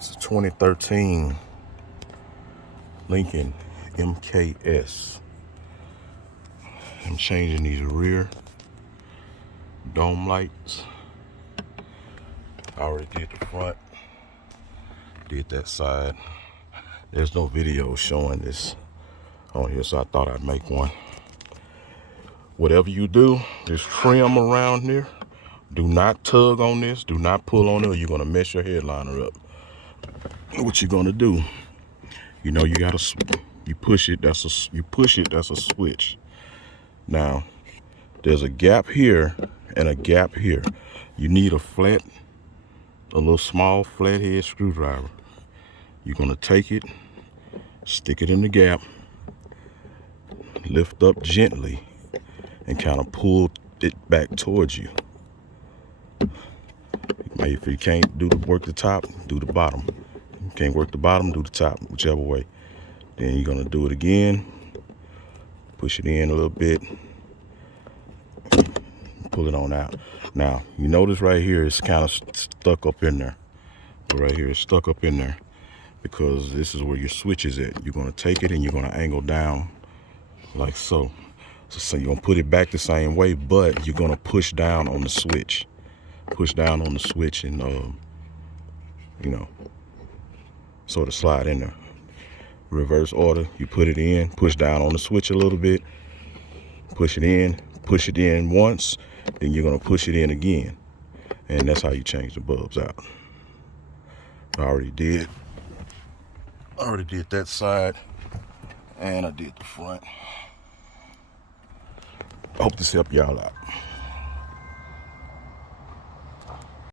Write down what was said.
It's a 2013 Lincoln MKS. I'm changing these rear dome lights. I already did the front, did that side. There's no video showing this on here, so I thought I'd make one. Whatever you do, just trim around here. Do not tug on this, do not pull on it, or you're gonna mess your headliner up. What you're gonna do, you know, you push it, that's a switch. Now, there's a gap here and a gap here. You need a little small flathead screwdriver. You're gonna take it, stick it in the gap, lift up gently, and kind of pull it back towards you. If you can't work the top, do the bottom. You can't work the bottom, do the top, whichever way. Then you're gonna do it again, push it in a little bit, pull it on out. Now, you notice right here, it's kind of stuck up in there. Right here, it's stuck up in there because this is where your switch is at. You're gonna take it and you're gonna angle down like so. So you're gonna put it back the same way, but you're gonna push down on the switch. Push down on the switch and, you know, sort of slide in there. Reverse order, you put it in, push down on the switch a little bit, push it in once, then you're gonna push it in again. And that's how you change the bulbs out. I already did that side, and I did the front. I hope this helped y'all out.